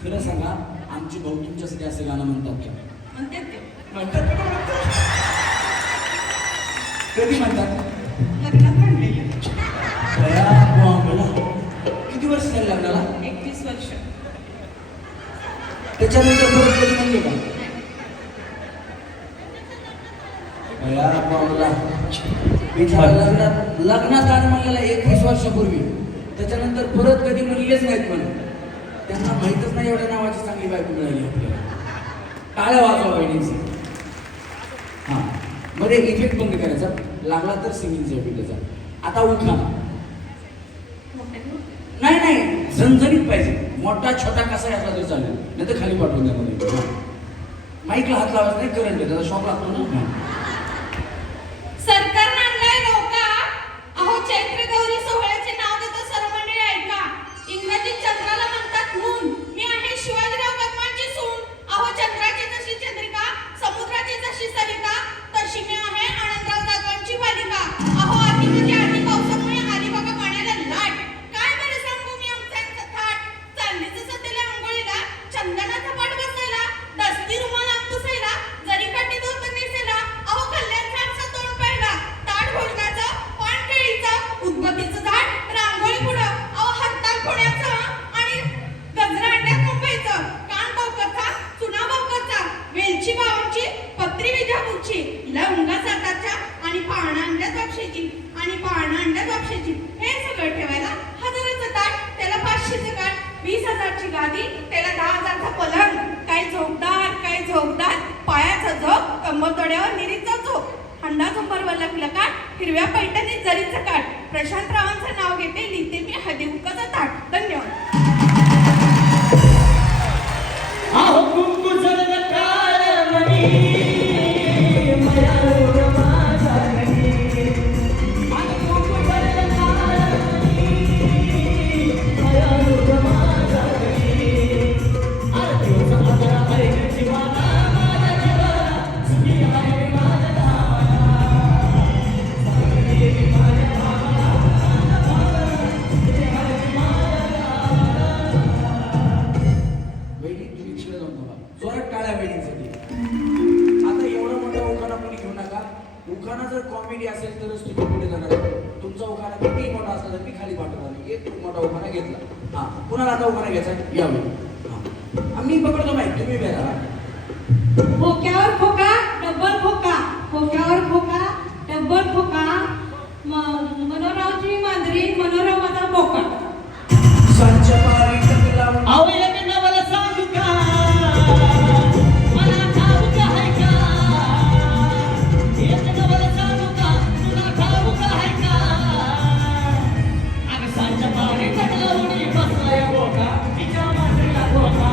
खरं सांगा, आमची भाऊ तुमच्यासाठी असं गाणं म्हणतात का? म्हणतात कधी म्हणतात? किती वर्ष झाली लग्नाला? 21 वर्ष. त्याच्यानंतर परत कधी म्हणले का? लग्नात गाणं म्हणलेला 21 वर्षापूर्वी. त्याच्यानंतर परत कधी म्हणलेच नाहीत म्हणून. त्यांना माहितच नाही एवढ्या नावाची चांगली बायको मिळाली आपल्याला. टाळ्या वाजवा बहिणींची. हा, मध्ये एक इफेक्ट बंद करायचा, लागला तर सिंगिंगचा इफेक्ट त्याचा. आता उखाणा. नाही, झणझणीत पाहिजे. मोठा छोटा कसा असला तरी चालेल, नाही तर खाली पाठवून द्या मध्ये. माईकला हात लावायचा नाही, करंट आहे, त्याचा शॉक लागतो ना. सरकारनं आणलाय नौका. अहो, चैत्र गौरी सोहळ्याचे नाव देतो सर्व मंडळी ऐका. इंग्रजीत चंद्राला म्हणतात मून. मी आहे शिवाजीराव कदमांची सून. अहो, चंद्राची जशी चंद्रिका, समुद्राची जशी सरिता, तशी मी आहे आनंदराव जाधवांची बालिका. अहो, आधी पावसामुळे आली बघा पाण्याला लाट. काय बरं सांगू मी आमचं थाट. चाललीच सध्याला आंघोळीला, चंदनाचा पाठ बसायला, दस्ती रुमाल पुसायला, जरी काठी धोतर नेसायला. अहो, कल्याणचा तोंड पाहिला, ताट भोजनाचं, पान केळीचं, उदबत्तीचं झाड, रांगोळी पुढं. अहो, हरताळ खोड्याचं आणि गजरा अंड्यात मुंबईचं, कान भावकरचा, चुना भावकरचा, वेलची बावनची, पत्री विजापूरची, लवंगा सातारच्या आणि पाळणा अंड्यात वापशाची आणि पाळणा अंड्यात वापशाची. हे सगळं ठेवायला 1000चं ताट, त्याला 500चं काठ, 20,000ची गादी, त्याला 10,000चा पलंग. काय झोपदार, पायाचा झोप, कंबर तोड्यावर निरीचा झोप, हंडा कंबरवर लकाट, हिरव्या पैठणीत जरीचं काठ. प्रशांत रावांचं नाव घेते, लिहिते मी हळदी कुंकाचा ताट. धन्यवाद. उखाणा जर कॉमेडी असेल तरच तुम्ही पुढे जाणार. तुमचा उखाणा किती मोठा असला तर मी खाली पाठवणार. एक मोठा उखाणा घेतला. हा, कुणाला आता उखाणा घ्यायचा यावेळी. आम्ही पकडतो माहिती, तुम्ही बेरा. खोक्यावर खोका, डब्बल खोका, खोक्यावर खोका, डब्बल खोका, मनोरावची मांजरी, मनोरमाचा बोका. सांच्या पारी टकला मला सांगू का, मला ठाऊक आहे का, मला सांगू का, तुला ठाऊक आहे का. आणि सांच्या पारी टकला उडी बसलाय बोका, तिच्या मांजरीला बोका.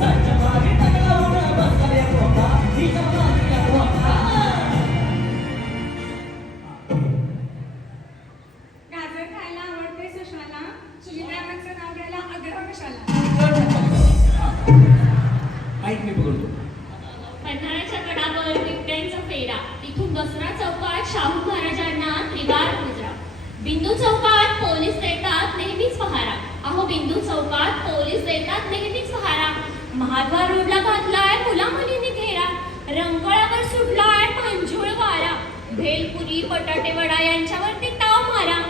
सांच्या पारी टकला उडी बसलाय बोका, तिच्या मांजरीला बोका. गाजर खायला आवडते सुशाला, सुमित्राचं नाव घ्यायला आग्रह कशाला. माहित मी पकडतो. पन्हाळ्याच्या गडावर बिबट्यांचा फेरा, तिथून दसरा चौकात शाहू महाराजांना त्रिवार मुजरा. बिंदू चौकात पोलीस देतात नेहमीच पहारा. अहो, बिंदू चौकात पोलीस देतात नेहमीच पहारा. महाद्वार रोडला घातलाय मुला मुलींनी घेरा. रंकाळावर सुटलाय पांजुळ वारा. भेलपुरी बटाटे वडा यांच्यावरती ताव मारा.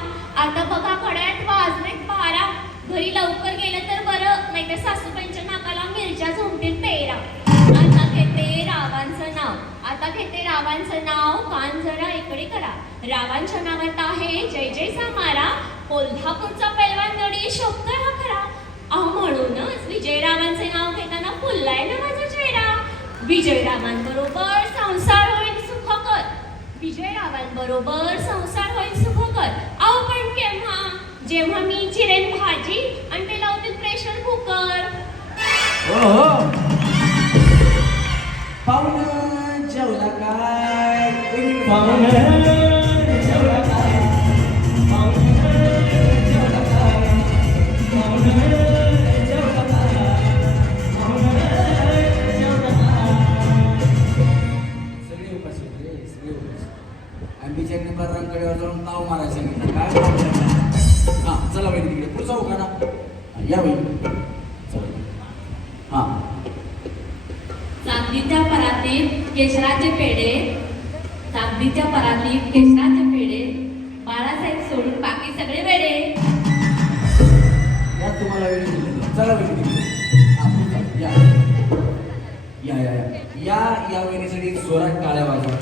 आता बघा कड्यात वाजलेत 12. घरी लवकर गेलं तर बरं, नाहीतर सासूबाईंच्या नाकाला मिरच्या झोंबतील 13. आता घेते रावांचं नाव, कान जरा इकडे करा. रावांच्या नावात आहे जय जय सामारा. कोल्हापूरचा पैलवान गडी शोभतोय हा खरा. अहो, म्हणूनच विजयरावांचे नाव घेताना फुललाय ना माझा चेहरा. विजयरावांबरोबर संसार होईल सुखकर. विजयरावांबरोबर संसार होईल सुखकर. अहो, पण केव्हा, जेव्हा मी चिरेन भाजी आणि ते लावतील प्रेशर कुकर. पाहुणं जेवला काय? पाहुणं जेवला काय? नाव मारायचं सांगितलं काय हा चला वहिनी तिकडे पुढचा उखाणा या वहिनी चला हा चांदीच्या परातीत केशराचे पेढे, चांदीच्या परातीत केशराचे पेढे, बाळासाहेब सोडून बाकी सगळे वेडे. या तुम्हाला वेळ दिली चला वेळ दिली या या या या या वेळेसाठी जोरात टाळ्या वाजवा.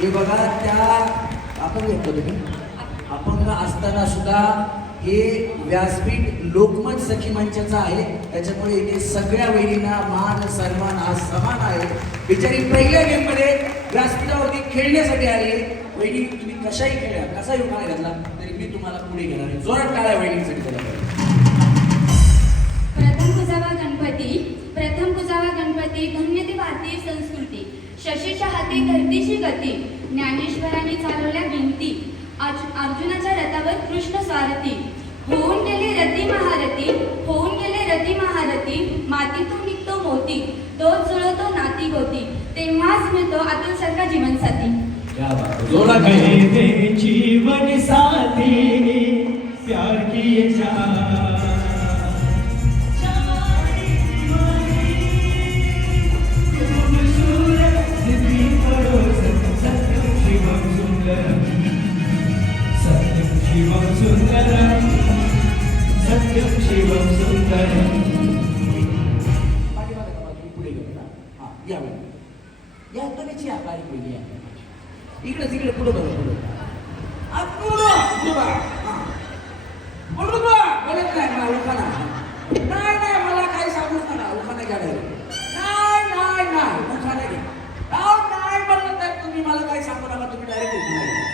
हे बघा त्या आपण येतो तुम्ही अपंग असताना सुद्धा हे व्यासपीठ लोकमत सखी मंचाचं आहे, त्याच्यामुळे इथे सगळ्या वहिनींना मान सन्मान हा समान आहे. बिचारी पहिल्या गेममध्ये व्यासपीठावरती खेळण्यासाठी आली आहे. वहिनी तुम्ही कशाही खेळा कसाही उपाय घातला तरी मी तुम्हाला पुढे घेणार आहे. जोरात टाळ्या वहिनींसाठी त्याला. प्रथम पूजावा गणपती धन्य ती भारतीय संस्कृती. शशीच्या हाती धरतीची गती, ज्ञानेश्वरांनी चालवल्या भिंती, अर्जुनाच्या रथावर कृष्ण स्वारथी. होऊन गेले रती महारथी, होऊन गेले रती महारथी, मातीतून निघतो मोती, तोच जुळवतो नाती गोती, तेव्हाच मिळतो अतुल सारखा जीवनसाथी. मेरे जीवन साथी प्यार की ये जान, शिवम सुंदरम सत्यम शिवम सुंदरम. पुढे घेऊ ना हा या या तुम्हीच या बारीक वेगळी या इकडे तिकडे पुढे बघा पुढे बोलत नाही मला उखाणा नाही नाही मला काही सांगूच नका उखाणा घ्या नाही नाही नाही उखाणा घ्या नाही म्हणलं तर तुम्ही मला काही सांगू नका तुम्ही डायरेक्ट उखाणा घ्या.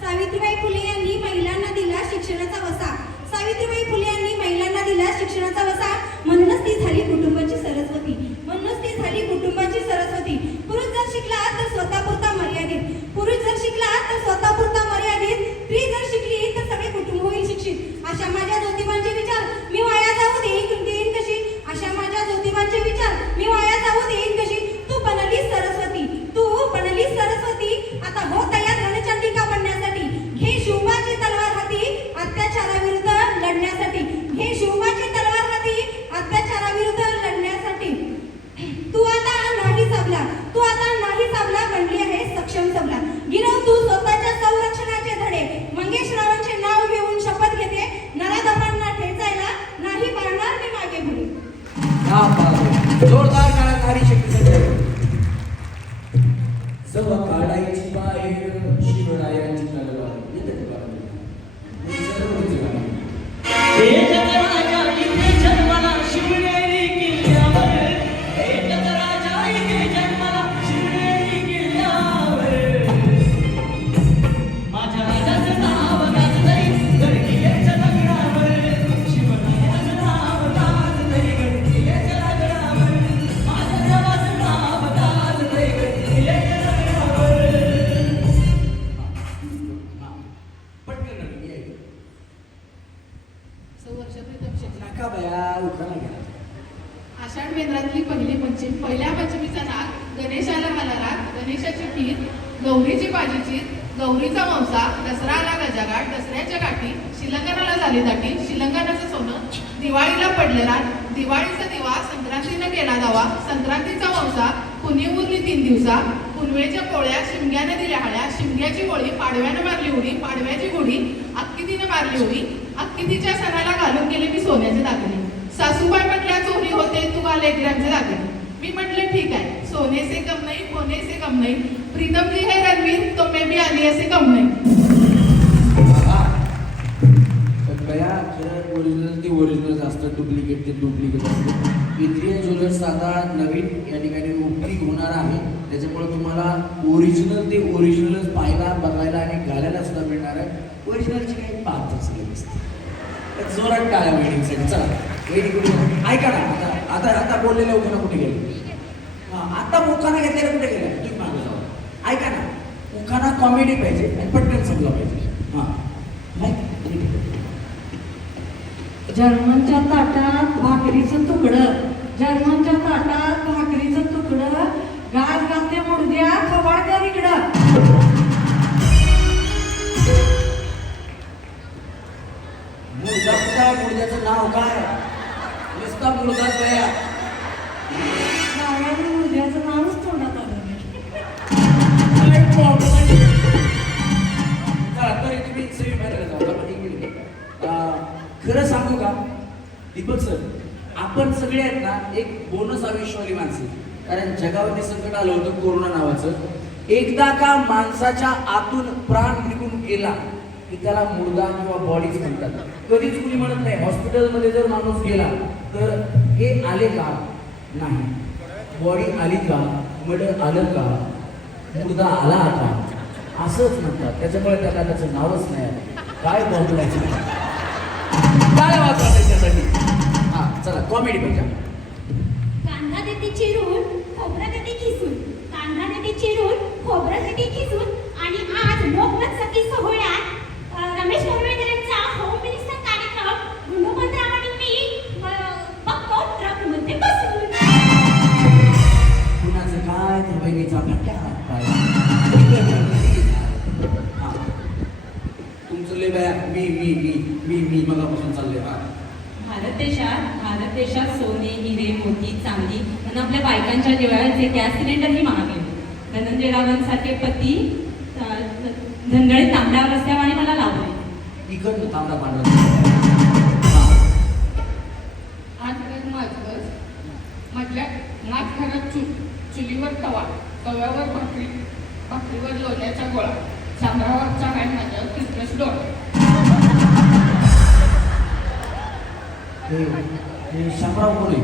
सावित्रीबाई फुले यांनी महिलांना दिला शिक्षणाचा वसा. सावित्रीबाई फुले यांनी महिलांना दिला शिक्षणाचा वसा. म्हणूनच ती झाली कुटुंबाची सरस्वती. म्हणूनच ती झाली कुटुंबाची सरस्वती. पुरुष जर शिकला तर स्वतःपुरता मर्यादित. पुरुष जर शिकला तर स्वतःपुरता मर्यादित. स्त्री जर शिकली तर सगळे कुटुंब होईल शिक्षित. अशा माझ्या ज्योतिबांचे विचार मी वाया जाऊ देईन कशी. अशा माझ्या ज्योतिबांचे विचार मी वाया जाऊ देईन कशी. तू बनलीस सरस्वती, तू बनलीस सरस्वती. आता हो तयार रणचंडिका बनण्यासाठी. घे शिवबाची तलवार हाती अत्याचाराविरुद्ध लढण्यासाठी. घे शिवबाची तलवार हाती अत्याचाराविरुद्ध लढण्यासाठी. तू आता नाही साबला, तू आता नाही साबला, बनली आहे सक्षम सबला. गिरव तू स्वतःच्या संरक्षणाचे धडे. मंगेशरावांचे नाव घेऊन शपथ घेते. नराधमांना ठेचायला नाही पाळणार मी मागे पुढे. जोरदार काळाकारी शक्तीसाठी सव काढायची बाहेर शिवरायांची तलवार येते का राजा इथे जन्माला शिवनेरी किल्ल्यावर, एकच राजा इथे जन्माला शिवनेरी किल्ल्यावर. माझ्या राजाचं नाव गाजलंय गडकिल्ल्याच्या दगडावर, शिवरायाचं नाव गाजलंय गडकिल्ल्याच्या दगडावर, माझ्या देवाचं नाव गाजलंय गडकिल्ल्याच्या दगडावर. पटकन ये वर्षप्रीतम नका बया उखाणा घ्या. आषाढ मेंद्रातली पहिली पंचमी. पहिल्या पंचमीचा नाग गणेशाला घाला राग. गणेशाची खीर, गौरीची भाजीची, गौरीचा वंसा. दसरा आला गजागाठ, दसऱ्याच्या गाठी. शिलंगणाला झाली दाटी, शिलंगणाचं सोनं. दिवाळीला पडले रात, दिवाळीचा दिवा. संक्रांतीनं केला दावा, संक्रांतीचा वंसा. पुण्य उरली 3 दिवसा. पुनवेच्या पोळ्या शिमग्याने दिल्या हळ्या. शिमग्याची गोळी पाडव्यानं मारली उडी, पाडव्याची गुढी अक्कितीनं मारली उडी. अक्कितीच्या सणाला घालून गेले मी सोन्याचे दागिने. सासूबाई म्हटल्या चोरी होते तू घाल 1 ग्रॅमचे दागिने. मी म्हटले ठीक आहे, सोने से कम नाही, होने से कम नाही. प्रीतम जी है रणवीर तो मैं भी आली ऐसे कम नाही. पण बया खरं ओरिजिनल ते ओरिजिनल असतं, डुप्लिकेट ते डुप्लिकेट असतं. इंद्रिय ज्वेलर्स आता नवीन या ठिकाणी ओपनिंग होणार आहे, त्याच्यामुळे तुम्हाला ओरिजिनल ते ओरिजिनलच पाहायला बघायला आणि घालायला सुद्धा मिळणार आहे. ओरिजिनलची काही पाहत असेल दिसते. जोरात टाळ्या वेडिंगसाठी. चला वेडिंग ऐका ना आता आता आता बोललेल्या उखाणा कुठे गेले. आता उखाणा घेतलेला कुठे गेला तुम्ही मागे जाऊ. ऐका ना उखाणा कॉमेडी पाहिजे आणि पटकन समजला पाहिजे. जर्मनच्या ताटात भाकरीचं तुकडं, जर्मनच्या ताटात भाकरीचं तुकडं, गाज घालते मुडद्या खवाड त्या तिकडं. दीपक सर, आपण सगळे आहेत ना एक बोनस आयुष्यवाली माणसं, कारण जगावरती संकट आलं होतं कोरोना नावाचं. एकदा का माणसाच्या आतून प्राण निघून गेला की त्याला मुर्दा किंवा बॉडीज म्हणतात. कधीच कुणी म्हणत नाही हॉस्पिटलमध्ये जर माणूस गेला तर हे आले का, नाही, बॉडी आली का, मर्डर आलं का, मुर्दा आला का, असंच म्हणतात. त्याच्यामुळे त्याला त्याचं नावच नाही आलं. काय बोलायचं, काय वाचवा त्याच्यासाठी. हा चला कॉमेडी बघा. कांदा देते चिरून खोबरं देते किसून, कांदा देते चिरून खोबरं देते किसून. आणि आज लोकमतसाठी सोहळ्यात रमेश मोरवेकरांचा होम मिनिस्टर कार्यक्रम गुणवंतराव आणि मी बघतो ट्रकमध्ये बसून. कुणाचं काय तर बहिणीचा फटका काय. हा तुमचं लय बाया मी मी मी मी मी मगापासून चाललंय. हा भारत देशात सोने, हिरे, मोती, चांदी आणि आपल्या बायकांच्या जिव्हाळ्याचे गॅस सिलेंडरही महागले. धनंजयरावांसारखे पती धनगडीत तांबड्यावर असल्यामुळे मला लावले. इकडनं तांबडा पांढरा. आज घर माझं म्हटल्या नाच घरात चुलीवर तवा, तव्यावर भाकरीवर लोण्याचा गोळा, सांबरावरचा काय माझ्या क्रिसमस डोळा. हे शामराव कोण आहे?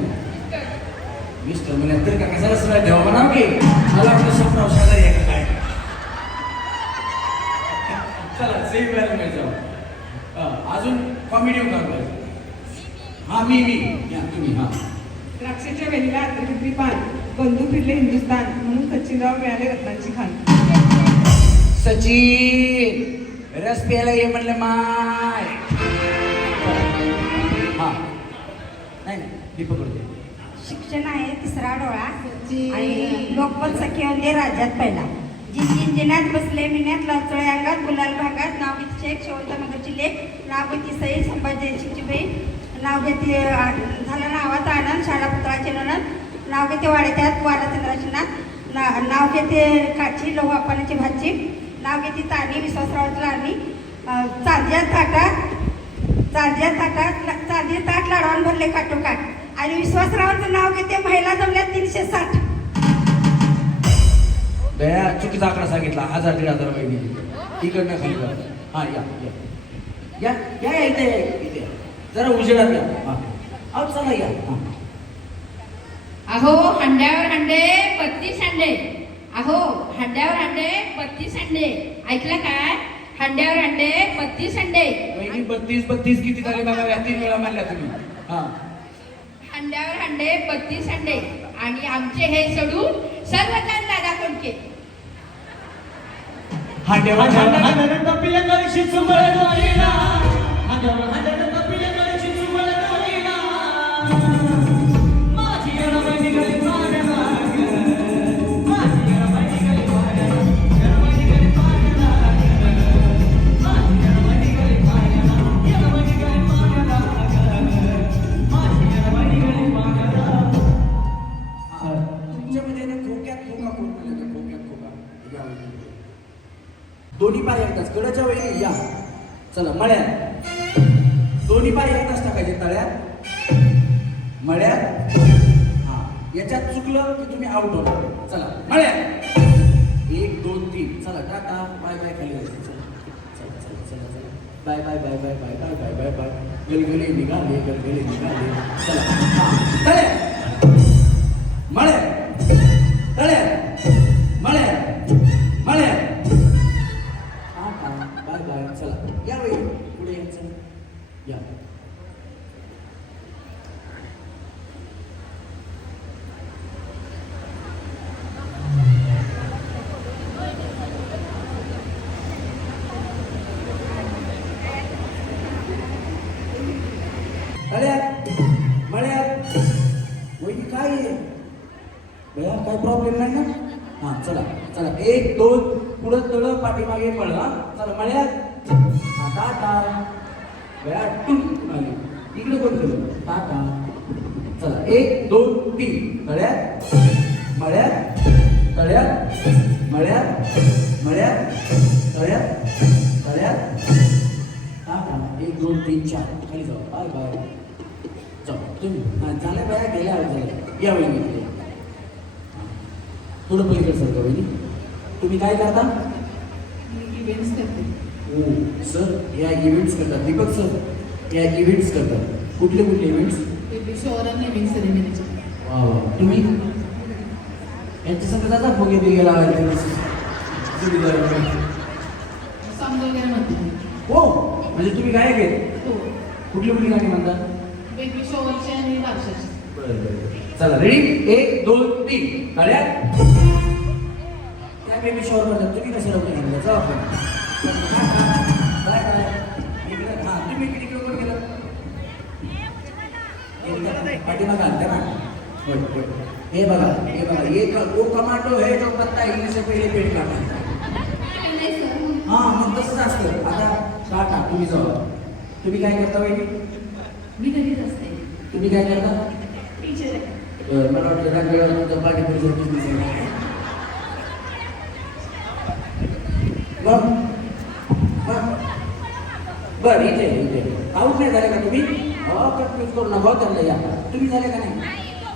मिस्टर म्हणजे तरी का कशाला सगळं ठेवा म्हणाव की मला वाटतं शामराव शेजारी आहे का काय. चला सेम वेळेला मिळायचं. अजून कॉमेडी करतोय. हा मी या तुम्ही. हा द्राक्षाच्या वेलीला हिरवी पान, बंधू फिरले हिंदुस्थान म्हणून सचिनराव मिळाले रत्नांची खान. सचिन रस प्यायला ये म्हणलं माय. हा नाही दीपक करते. शिक्षण आहे तिसरा डोळा आणि लोकमत सखी म्हणजे राज्यात पहिला. जिन्यात बसले मिन्यात लाचळे अंगात गुलाल भागात नाव घेते शेख शेवंतनगरची लेख, नाव घेते सई संभाजी जयसिंगची बहीण, नाव घेते झाला नावाचा आनंद शाळा पुतळाचे ननद, नाव घेते वाड्यात वाराचंद्राची नाथ, नाव घेते काची लहू अप्पानाची भाची, नाव घेते तानी विश्वासरावाची लाडणी, चांदिया ताट लाडवान भरले काटोकाट आणि विश्वासरावांचं नाव घेते महिला जमल्या 360. दया चुकीचा आकडा सांगितला. 1000-1500 महिने इकडनं खाली जा. हा या या या या इथे इथे जरा उजेडात या. हा अहो चला या. हा अहो हंड्यावर हंडे 32 हंडे. अहो हंड्यावर हंडे 32 हंडे. ऐकलं काय? हंड्यावर हंडे 32 हंडे. बहिणी 32 किती झाले बघा. या 3 वेळा म्हणल्या तुम्ही. हा हंड्यावर हंडे 32 हंडे. आणि आमचे हे सोडून सर्वजण दादा कोणके. हांड्यावर दोन्ही पाय एकदाच कडच्या वेळी या. चला मळ्यात दोन्ही पाय एकदाच टाकायचे तळ्यात मळ्यात. हा याच्यात चुकलं की तुम्ही आउट होणार. चला मळ्यात 1 2 3. चला टाटा बाय बाय खाली जायचं. चला चला चला चला bye bye bye bye bye bye bye bye bye. गलगले निघाले गलगले निघाले. चला तळ्यात मळ्यात तळ्यात मळ्यात मळ्यात. Bye bye. चला या वेळी पुढे यायचं या. तळ्यात मळ्यात. वहिनी काय आहे भैया, काय प्रॉब्लेम नाही ना. हा चला चला 1 2 पुढं तळ पाठीमागे पळवा. चला मळ्यात. हा टाटा भैया टून आली इकडे कोण केलं टाटा. चला 1 2 3. तळ्यात मळ्यात तळ्यात मळ्यात मळ्यात तळ्यात तळ्यात टाटा. 1 2 3 4 खाली जाऊ. Bye bye. जाऊ तुम्ही झालं बाया गेल्या झालं या वहिनी थोडं पलीकडे सरका वहिनी तुम्ही काय करता मी इव्हेंट्स करते हो सर या इव्हेंट्स करतात दीपक सर या इव्हेंट्स करतात कुठले कुठले इव्हेंट्स बेबी शॉवर आणि नेमिंग सेरेमनीचे वा वा तुम्ही यांच्या संग जाता फुगे बिगे लावायला सॉंग वगैरे म्हणते हो म्हणजे तुम्ही गायक आहेत हो कुठली कुठली गाणी म्हणता बेबी शॉवरचे आणि बारशाचे चला रेडी 1 2 3 गाड्या त्या बेबी शॉवर मध्ये तुम्ही कशाला उभे राहिले जाऊ आपण काय काय इकडे हा तुम्ही किती किलोमीटर गेला पाठीमागा आणता ना होय होय हे बघा ये वो कमांडो है जो पत्ता हिलने से पहिले पेट काटा हा मग तसंच असतं आता काटा तुम्ही जाऊ तुम्ही काय करता वहिनी मी घरीच असते. तुम्ही काय करता टीचर आहे. मला वाटतं रांगेवर तुमच्या पाठीपुढे जाऊन तुम्ही सांगा. बर इथे आऊट नाही झाले का तुम्ही कन्फ्यूज करू नका त्यांना या तुम्ही झाले का नाही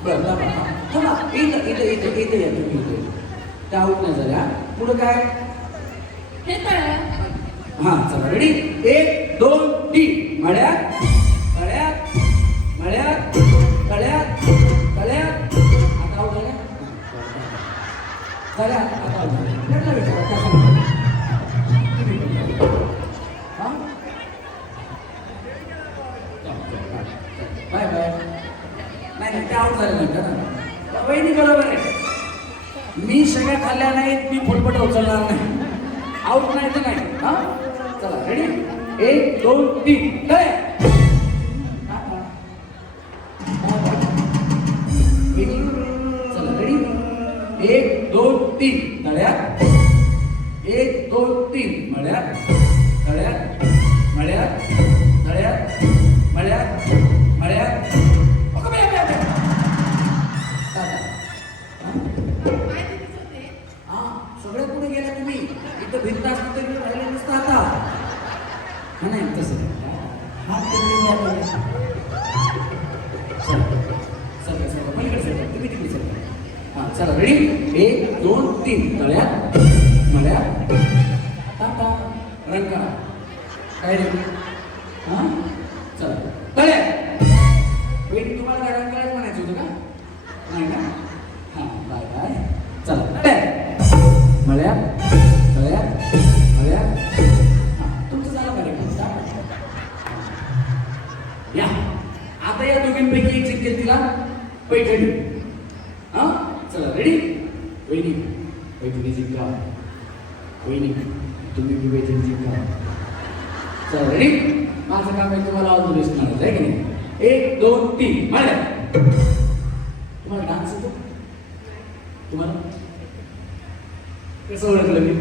बरं थांबा इथे या तुम्ही इथे त्या आऊट नाही झाल्या पुढं काय हे तळ हा चला रेडी 1 2 3 मळ्यात मळ्यात मळ्यात कळ्यात कळ्यात आता आऊट झाल्या झाल्या आता आऊट झाल्या त्यांना विचारा कसं झालं? हा बाय बाय नाही त्या आऊट झाल्या नव्हत्या ना वहिनी बरोबर आहे मी सगळ्या खाल्ल्या नाहीत मी फुलपट उचलणार नाही आऊट नाही तर नाही हा चला रेडी 1 2 3 चला रेडी 1 2 3 तळ्यात 1 2 3 मळ्यात तळ्यात मळ्यात तळ्यात मळ्यात मळ्यात सगळ्यात पुढे गेला तुम्ही इथं भिंत असतं तरी राहिले नसतं आता हा नाही तसं हात सर पलीकडे सर तुम्ही तिकडे सर हां चला रेडी 1 2 3 तळ्यात मळ्यात टाटा रंका काय रे हां चला तळ्यात वेळी तुम्हाला काय रंकाळाच म्हणायचं होतं का नाही ना हां बाय बाय चला तळ्यात मळ्यात तळ्यात मळ्यात तुमचं झालं कार्यक्रम या आता या दोघींपैकी एक जिंकेल तिला पैठणी हा चला रेडी वहिनी पैठणी जिंका वहिनी तुम्ही बी पैठणी जिंका चला रेडी माझं काम आहे तुम्हाला ऑल द बेस्ट म्हणायचं आहे की नाही 1 2 3 मळ्यात तुम्हाला डान्स येतो तुम्हाला कसं ओळखलं मी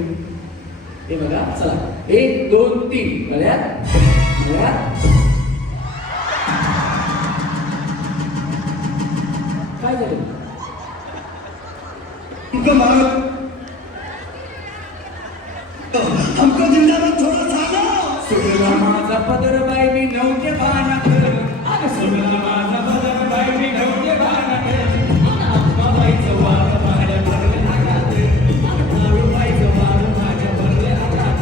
हे बघा चला 1 2 3 गळ्यात गळ्यात काय झालं हमको जिंदाबाद थोड़ा झाला सुगला माझा पदर बाई मी नव्हते भानात सुगला माझा पदर बाई मी नव्हते भानात बाबाईचं वार माझ्या भरले आगात बाबाईचं वार माझ्या भरले आगात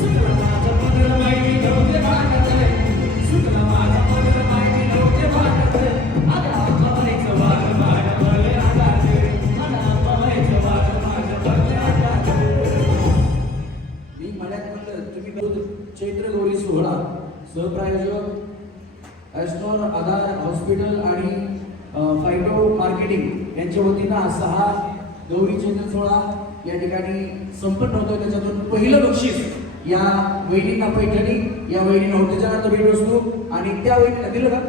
सुगला माझा पदर बाई मी नव्हते भानात सुगला माझा पदर बाई मी नव्हते भानात बाबाईचं वार माझ्या भरले आगात बाबाईचं वार माझ्या भरले आगात मी मळ्यात म्हणलं तुम्ही चैत्र गौरी सोहळा सहप्रायोजक ॲस्ट्रॉन आधार हॉस्पिटल आणि फायटो मार्केटिंग यांच्या वतीनं आज 6 गौरी चैत्र सोहळा या ठिकाणी संपन्न होतो त्याच्यातून पहिलं बक्षीस या वहिनींना पैठणी या वहिनींना उत्तेजनार्थ भेटवस्तू आणि त्या वहिनीला दिलं का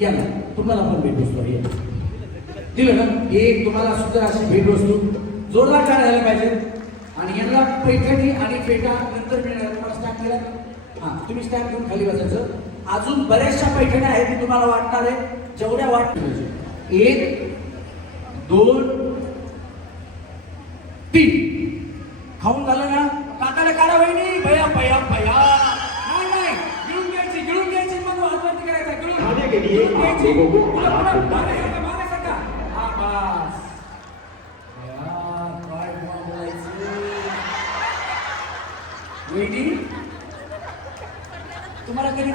या ना तुम्हाला पण भेटवस्तू आहे दिलं ना एक तुम्हाला सुद्धा अशी भेटवस्तू जोरदार काय झालं पाहिजे आणि यांना पैठणी आणि फेटा नंतर मिळणार तुम्हाला स्टॅम्प केला हां तुम्ही स्टॅम्प घेऊन खाली बसायचं अजून बऱ्याचशा पैठण्या आहेत की तुम्हाला वाटणार आहे जेवढ्या वाटत 1 2 3 खाऊन झालं ना काकाला काढा वहिनी भया भया भया नाही गिळून घ्यायची मग हातवरती करायचा गिळून के लिए आप लोगों को मागे सरका. हा, बस. यार, काय बोलायचं? वहिनी, तुम्हाला कधी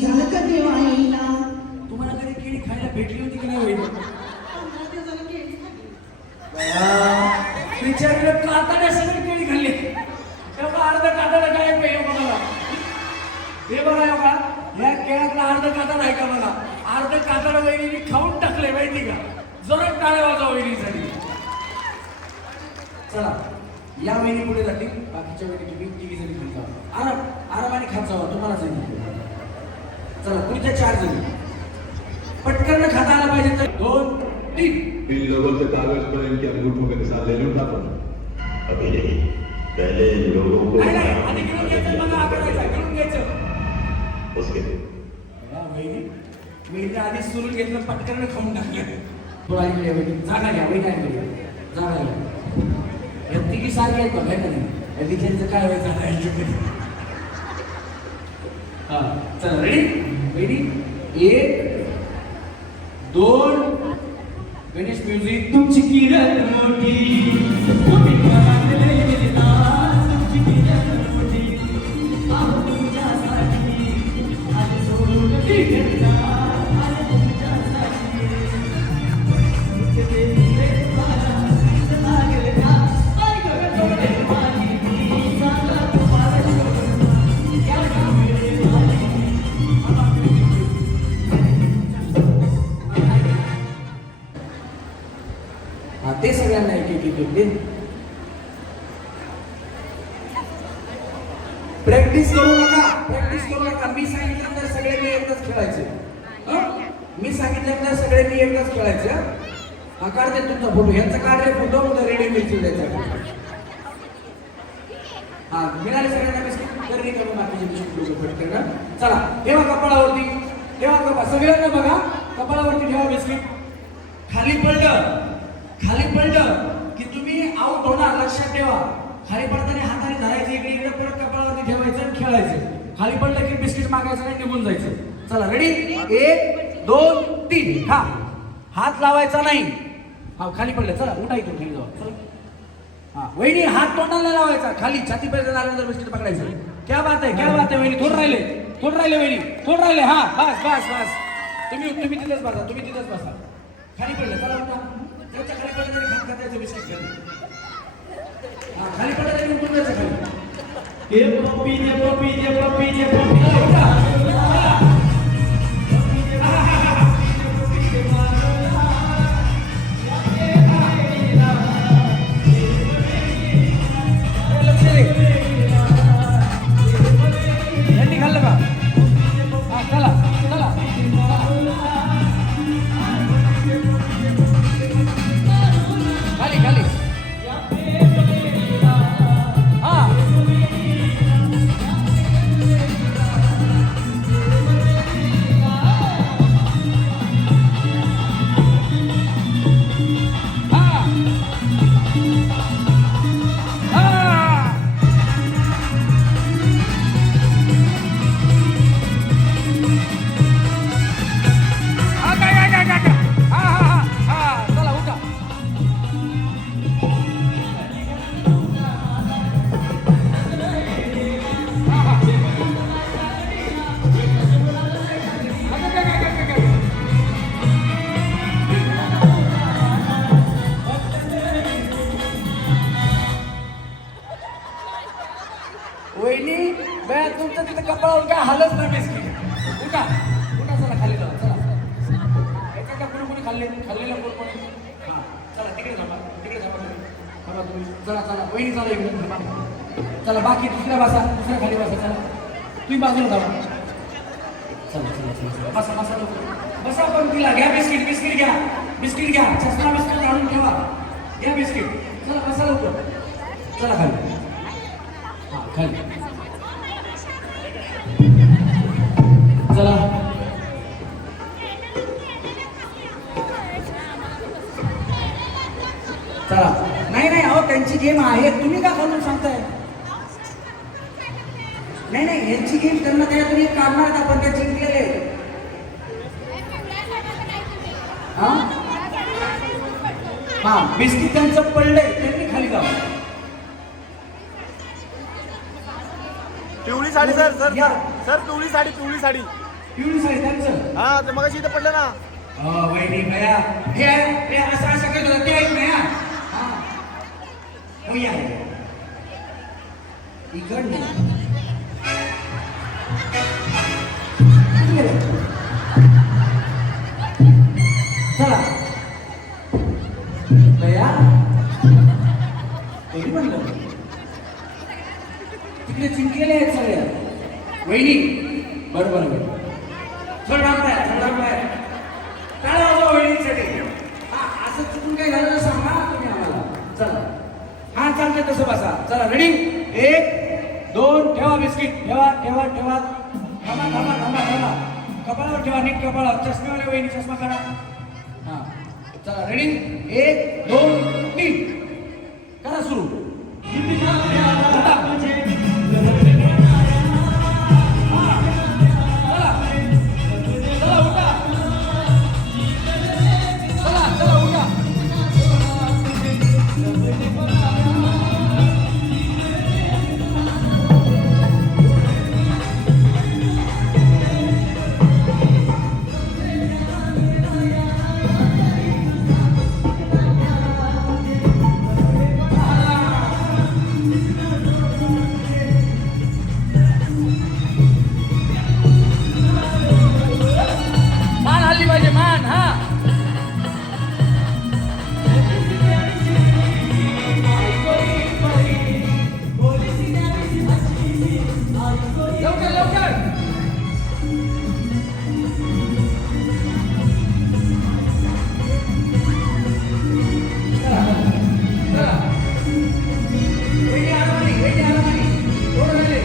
झालं का जेवायला? तुम्हाला कधी केळी खायला भेटली होती की नाही वहिनी? विचारलं काटाने सगळी केळी खाल्ली. तेव्हा अर्ध काटाला काय पाहिजे बघा. हे बघा बघा, या केळातला अर्ध काटा आहे का बघा. अर्ध काटाला वहिनी खाऊन टाकले माहिती का. जरा टाळ्या वाजवा वहिनीसाठी. चला, या वहिनी पुढे जातील. बाकीच्या वहिनी तुम्ही तिघी जणी खात जावा. आरामाने खात जावा. तुम्हाला सांगितलं. चला, पुढच्या 4 जणी पटकन खाता आला पाहिजे. तर 2, 3. इन लोगों से कागज पर इनके अंगूठों के निशान ले लूं था अभी नहीं, पहले इन लोगों को नाही नाही, आधी गिळून घ्यायचं, मग आकडायचं. गिळून घ्यायचं. उसके वहिनी आधी सुरून घेतलं, पटकन खाऊन टाकलं. थोडा इकडे वहिनी जागा घ्या. वहिनी आहे जागा घ्या. या तिघी सारखी आहेत बघा का नाही. या तिघींचं काय व्हायचं आता यांच्याकडे. हा, चला रेडी. वहिनी 1, 2. गणेश म्युझिक. तुमची किरण मोठी मोठी मनातले विधान, तुमची किरण मोठी आहो तुमच्यासाठी आज सोडून निघता, आज तुमच्यासाठी तुझे देव मला लागेल का बाई गडे माझी मी सांगा तुम्हाला सोडून या कामेळे माझी. हा, ते सगळ्यांना एक दे. प्रॅक्टिस करू नका. प्रॅक्टिस करू नका. मी सांगितल्यानंतर सगळ्यांनी एकदाच खेळायचे. मी सांगितल्यानंतर सगळ्यांनी एकदाच खेळायचे. हा, काढते तुमचा फोटो. ह्यांचा काढले फोटो उद्या रेडी मिळतील द्यायचा. हा, मिळाले सगळ्यांना बिस्किट. गर्दी करून बाकीचे बिस्किट लोक करणं. चला, ठेवा कपाळावरती. ठेवा कपा सगळ्यांना बघा. कपाळावरती ठेवा बिस्किट. खाली पडलं की तुम्ही आउट होणार. लक्षात ठेवा. खाली पडताना हाताने धरायचं, इकडे इकडे परत कपाळावरती ठेवायचं आणि खेळायचं. खाली पडलं की बिस्किट मागायचं नाही, निघून जायचं. चला रेडी. 1, 2, 3. हा, हात लावायचा नाही. हा, खाली पडलं. चला उठा इथून खाली जाऊ. चला. हा, वहिनी हात तोंडाला लावायचा. खाली छातीपर्यंत आल्यानंतर बिस्किट पकडायचं. क्या बात आहे वहिनी. थोडं राहिले वहिनी. थोडं राहिले. हा, बस. तुम्ही तिथेच बसा. खाली पडलं. चला उठा. त्याच्या खाली पडलं तरी खात खात्याचं बिस्किट खाली. हा, खाली पडलं तरी उठून जायचं खाली. ये पप्पी जे पप्पी जे पप्पी जे पप्पी उठा. लक्ष दे. यांनी खाल्लं का? हा, चला. खाली. हा. चला उठा. वहिनी बया तुमचं तिथं कपाळावर काय हालच नाही बिस्किट. उठा चला खाली जाऊ. चला याच्या का कोणी खाल्लेलं कोणी. हा, चला तिकडे जा तुम्ही. चला वहिनी चला इकडे. चला बाकी दुसऱ्या खाली बसा. चला तुम्ही बाजूला जावा. चला बसा पण तिला घ्या बिस्किट घ्या. चष्मा बिस्किट काढून ठेवा. घ्या बिस्किट. चला बसा लवकर. चला खाली. हा, खाली. चला नाही अहो त्यांची गेम आहे. तुम्ही का खालून सांगताय? नाही यांची गेम त्यांना त्यातून एक काढणार आपण. त्या जिंकलेले हा बिस्किट त्यांचं पडलंय, त्यांनी खाली जावं. पिवळी साडी सर सर या. सर पिवळी साडी पिवळी साडी त्यांचं. हा ते मगाशी इथं पडलं ना. वहिनी भया हे असं करत होतं ते ऐक ना. हा हो या इकड नाही. चला भया कधी म्हणलं तिकडे चिंकलेले आहेत सगळ्या वहिनी. बरोबर थोडं आपलाय काय वाजवा वहिनीसाठी. हा असं चुकून काही झालं तर सांगा तुम्ही आम्हाला. चला हा चालतंय तसं बसा. चला रेडी 1 2 ठेवा बिस्किट ठेवा ठेवा ठेवा. थांबा थांबा थांबा थांबा. कपाळावर ठेवा नीट कपाळावर. चष्म्यावाले वहिनी चष्मा काढा. हा चला रेडी 1 2 3 करा सुरू. मान हल्ली पाहिजे मान. हा लवकर लवकर. चला चला वेटी आला मारी थोडं झाले.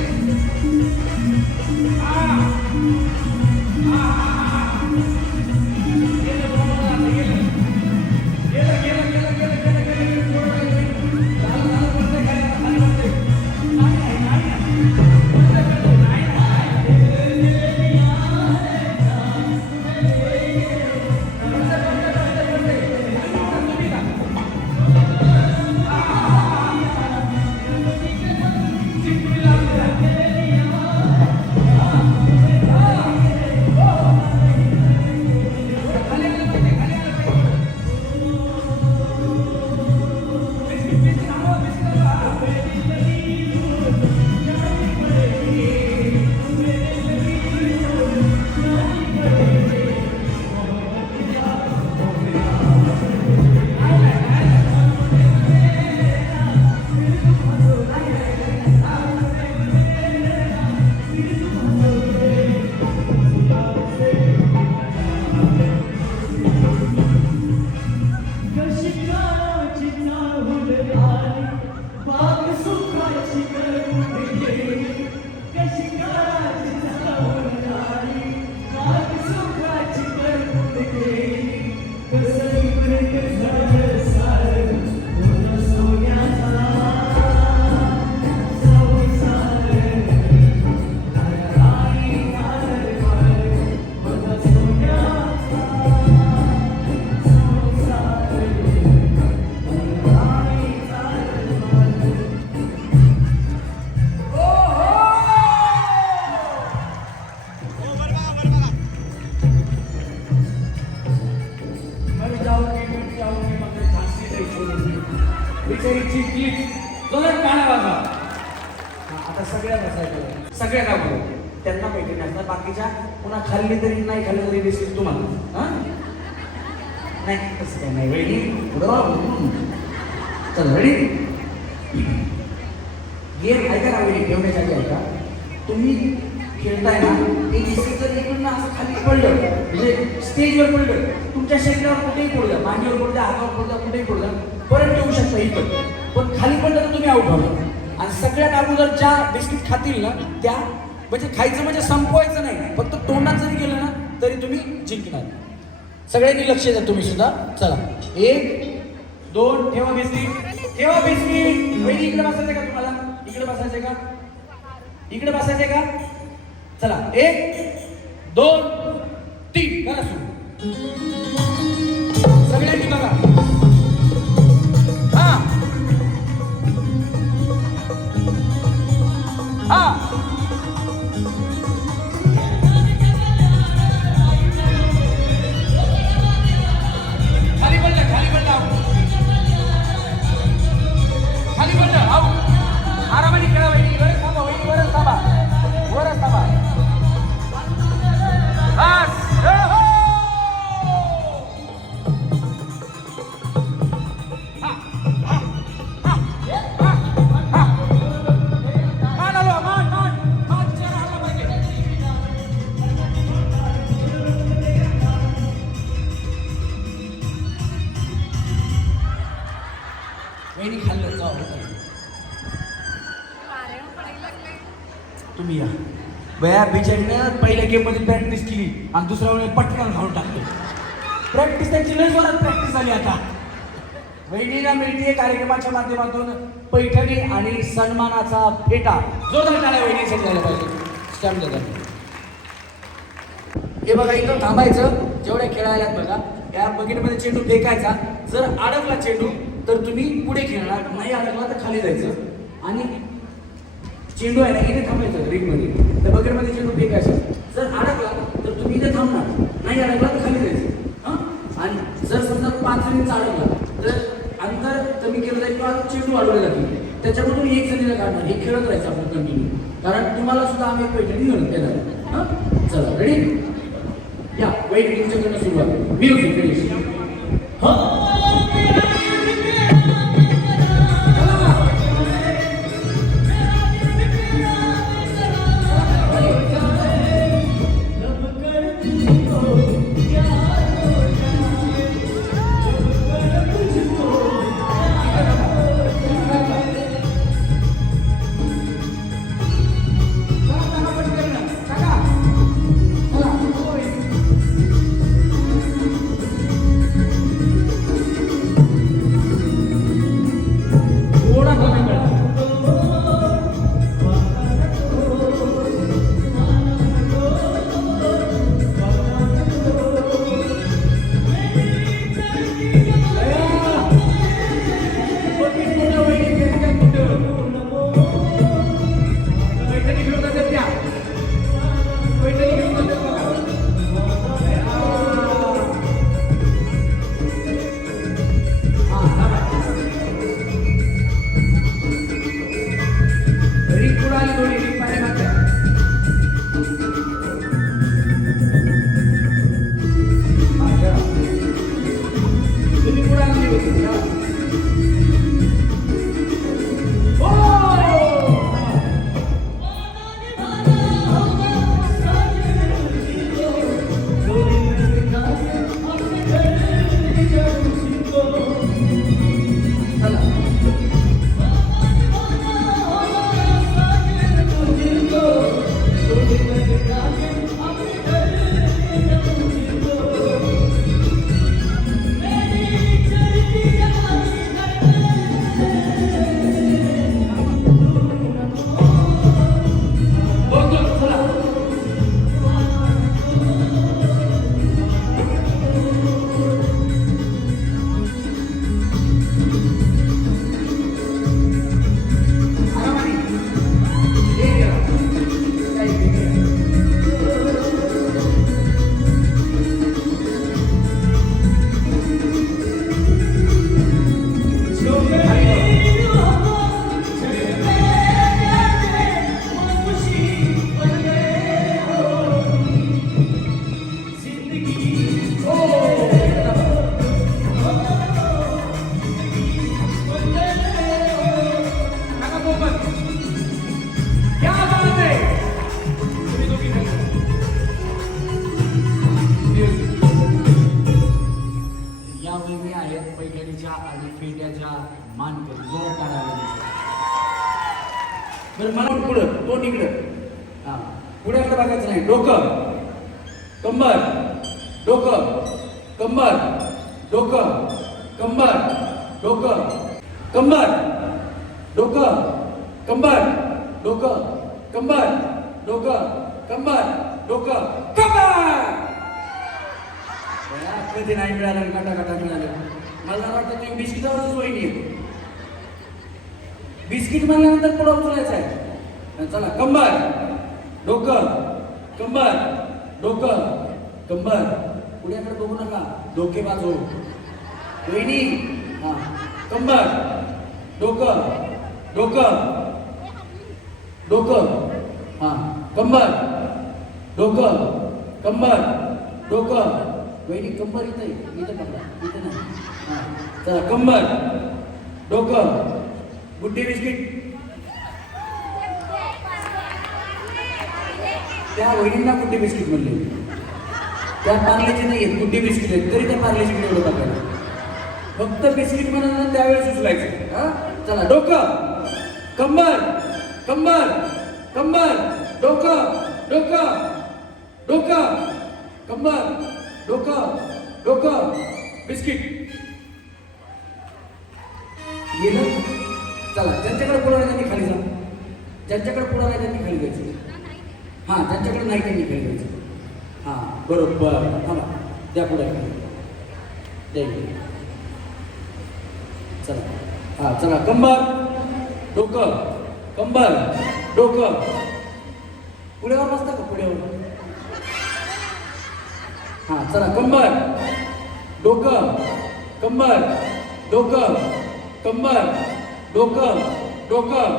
आता सगळ्या बसायचं सगळ्या का बोलू त्यांना पैकी नसतात. बाकीच्या पुन्हा खाल्ली तरी नाही खाल्ली तरी दिसतील तुम्हाला. हा नाही तसं काय नाही वेळी चल रेडी. गेम ऐका ना वेळी ठेवण्याच्या आधी ऐका. तुम्ही खेळताय ना ते दिसत जर इकडून असं खाली पडलं म्हणजे स्टेजवर पडलं तुमच्या शरीरावर कुठेही पडू द्या, मांडीवर पडू द्या, हातावर पडू द्या, कुठेही पडू द्या, परत ठेवू शकता इथं. पण खाली पडलं तर तुम्ही आउट व्हाल. आणि सगळ्यात अगोदर ज्या बिस्किट खातील ना त्या म्हणजे खायचं म्हणजे संपवायचं नाही, फक्त तोंडात जरी गेलं ना तरी तुम्ही जिंकणार. सगळ्यांनी लक्ष द्या तुम्ही सुद्धा. चला 1 2 ठेवा बिस्किट ठेवा बिस्किट. वहिनी इकडे बसायचं का तुम्हाला? इकडे बसायचंय का? इकडे बसायचंय का? चला 1 2 3 करा सुरू. तुम्ही या बया बिचारीनं पहिल्या गेममध्ये प्रॅक्टिस केली आणि दुसऱ्या वेळेस पटकन खाऊन टाकले. प्रॅक्टिस त्यांची लय जोरात प्रॅक्टिस झाली आता. वहिनीला मिळते कार्यक्रमाच्या माध्यमातून पैठणी आणि सन्मानाचा फेटा. जोरदार टाळ्या वहिनीसाठी झाल्या पाहिजे. स्टॅम्प देतात. हे बघा इथं थांबायचं. जेवढ्या खेळायला बघा या बकेटमध्ये चेंडू फेकायचा. जर अडकला चेंडू तर तुम्ही पुढे खेळणार, नाही अडकला तर खाली जायचं आणि चेंडू आहे ना इथे थांबायचं रिंगमध्ये. त्या बकेटमध्ये चेंडू फेकायचा. जर अडकला तर तुम्ही इथे थांबणार, नाही अडकला तर खाली जायचं. हां आणि जर समजा 5 जणींचा अडकला तर अंतर कमी केलं जाईल किंवा चेंडू वाढवले जातील. त्याच्यामधून एक जणीला काढणार. हे खेळत राहायचं आपण कंटिन्यू, कारण तुम्हाला सुद्धा आम्ही पैठणी घेऊन देणार. हां चला रेडी या. वेट तुमच्याकडनं सुरुवात. Music ready. बरं मला पुढं तोंड इकडं. हां पुढ्याकडे बघायचं नाही. डोकं कंबर डोकं कंबर डोकं कंबर डोकं कंबर डोकं कंबर डोकं कंबर डोकं कंबर डोकं कंबर. कधी नाही मिळालं काटा मिळालं. मला वाटतं तुम्ही बिस्किटावरच वहिनी आहे. बिस्किट म्हणल्यानंतर पुढं उचलायचं आहे. चला कंबर डोकं कंबर डोकं कंबर. पुढ्याकडे बघू नका. डोके बाजू वहिनी. हां कंबर डोकं डोकं डोकं हां कंबर डोकं कंबर डोकं. वहिनी कंबर इथं पकडा इथं नाही. हां चला कंबर डोकं. गुड्डे बिस्किट त्या वहिनींना गुड्डे बिस्किट म्हणले. त्या पार्लेचे नाही आहेत गुड्डे बिस्किट आहेत तरी त्या पार्लेचे एवढं बघायला. फक्त बिस्किट म्हणून त्यावेळेस उचलायचं. हां चला डोकं कंबर कंबर कंबर डोकं डोकं डोकं कंबर डोकं डोकं बिस्किट गेलं. चला ज्यांच्याकडे पुढं नाही त्यांनी खाली जा. ज्यांच्याकडे पुढं नाही त्यांनी खाली जायचं. हां ज्यांच्याकडे नाही त्यांनी खाली जायचं. हां बरोबर थांबा द्या पुढे द्या इकडे. चला हां चला कंबर डोकं कंबर डोकं पुढेवर बसता का पुढेवर. हां चला कंबर डोकं कंबर डोकं कंबर डोकं डोकं.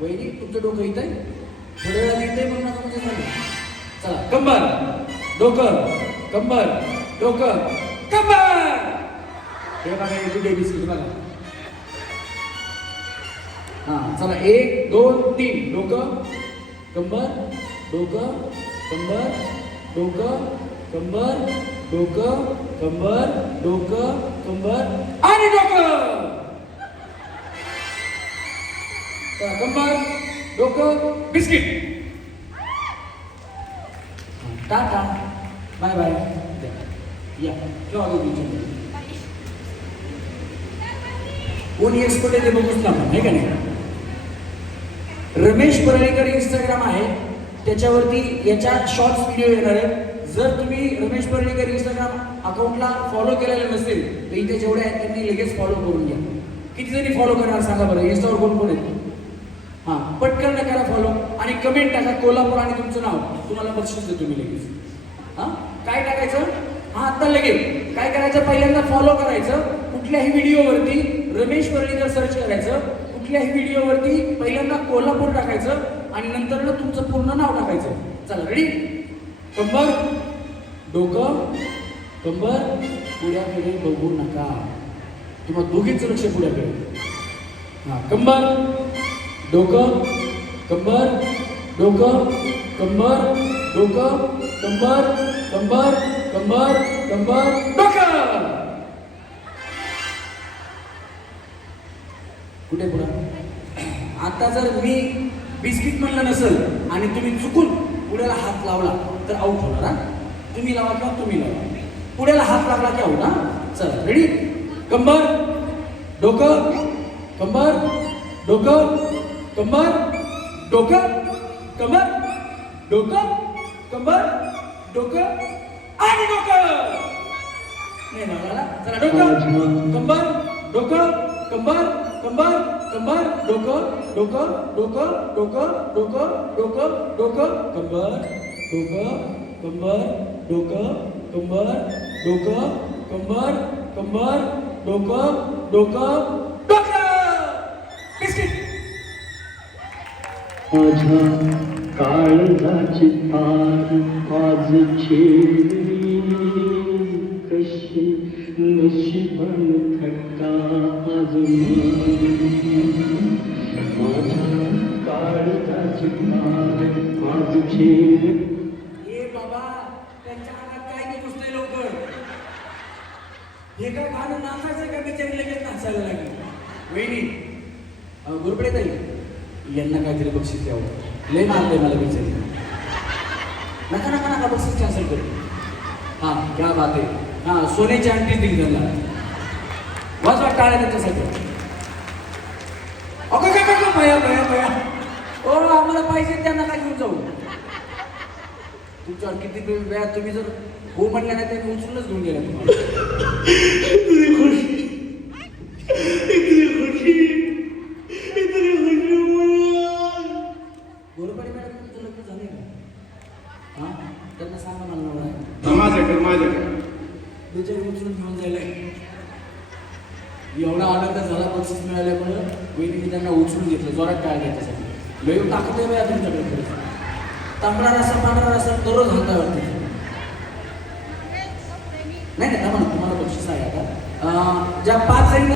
वहिनी तुमचं डोकं इथं आहे थोड्या वेळा इथं आहे म्हणून नका म्हणजे झालं. चला कंबर डोकं कंबर डोकं कंबर. हे बघा हे बिस्किट बघा. हां चला 1 2 3 डोकं कंबर डोकं कंबर डोकं कंबर डोकं कंबर डोकं कंबर आणि डोकं. कंबर डोकं बिस्किट. टाटा बाय बाय या ठेवा तुमच्या कोणी एक्सपर्ट आहे ते बघूच ना आहे का नाही. रमेश परळीकर इंस्टाग्राम आहे त्याच्यावरती याच्या शॉर्ट्स व्हिडिओ येणार आहे. जर तुम्ही रमेश परळीकर इंस्टाग्राम अकाउंटला फॉलो केलेलं नसेल तर इथे जेवढे आहेत त्यांनी लगेच फॉलो करून घ्या. किती जणी फॉलो करणार सांगा बरं. इंस्टावर कोण कोण आहेत. हां पटकन करा फॉलो आणि कमेंट टाका कोल्हापूर आणि तुमचं नाव तुम्हाला बक्षीस देतो मी लगेच. हां काय टाकायचं. हां आता लगेच काय करायचं पहिल्यांदा फॉलो करायचं. कुठल्याही व्हिडिओवरती रमेश परळीकर सर्च करायचं. कुठल्याही व्हिडिओवरती पहिल्यांदा कोल्हापूर टाकायचं आणि नंतर तुमचं पूर्ण नाव टाकायचं. चला रेडी. कंबर डोकं कंबर पुढ्याकडे बघू नका. तुम्हाला दोघींचं लक्ष पुढ्याकडे. हां कंबर डोकं कंबर डोकं कंबर डोकं कंबर कंबर कंबर कंबर डोकं. कुठे पुढं. आता जर मी बिस्किट म्हणलं नसेल आणि तुम्ही चुकून पुढ्याला हात लावला तर आऊट होणार. हा तुम्ही लावा किंवा तुम्ही लावा. पुढ्याला हात लागला की आऊट. हा चला रेडी. कंबर डोकं कंबर डोकं कंबर डोकं कंबर डोकं कंबर डोकं आणि डोकं. नाही लागला. चला डोकं कंबर डोकं कंबर कंबर कंबर डोकं डोकं डोकं डोकं डोकं डोकं डोकं कंबर डोकं कंबर डोकं कंबर डोकं कंबर कंबर डोकं डोकं डोकं बिस्किट. माझ्या काळजाची तार आज छेडली कशी नशिबान थट्टा आज माझ्या काळजाची तार आज छेडली. ए बाबा त्यांच्या अंगात काय नाही घुसतंय लवकर. हे काय गाणं नाचायचं का बिचारी लगेच नाचायला लागली. वहिनी गुरपडे ताई यांना काहीतरी बक्षीस द्यावं. लय मारलंय मला बिचारी. नका नका नका बक्षीस कॅन्सल करू. हां क्या बात आहे. हां सोन्याची अंगठी दिली त्यांना. वाजवा टाळ्या त्याच्यासाठी. अगं काय काय भया भया भया. ओ आम्हाला पाहिजे त्यांना काय घेऊन जाऊ. तुमच्यावर किती वेळा तुम्ही जर हो म्हणल्या नाही त्यांनी उचलूनच घेऊन गेला तुम्हाला. गोरपडे मॅडम तुमचं लग्न झालंय का. हां त्यांना सांगा मला नवरा आहे. माझ्याकडे त्याच्यावर उचलून घेऊन जायला एवढा आनंद झाला बक्षीस मिळाल्यामुळं वहिनीने त्यांना उचलून घेतलं. जोरात टाळ त्याच्यासाठी. लय ताकद आहे बाया तुमच्याकडे. तांबडा रस्सा पांढरा रस्सा दररोज घालता वाटते. नाही नाही थांबा ना तुम्हाला बक्षीस आहे आता. ज्या 5 जणी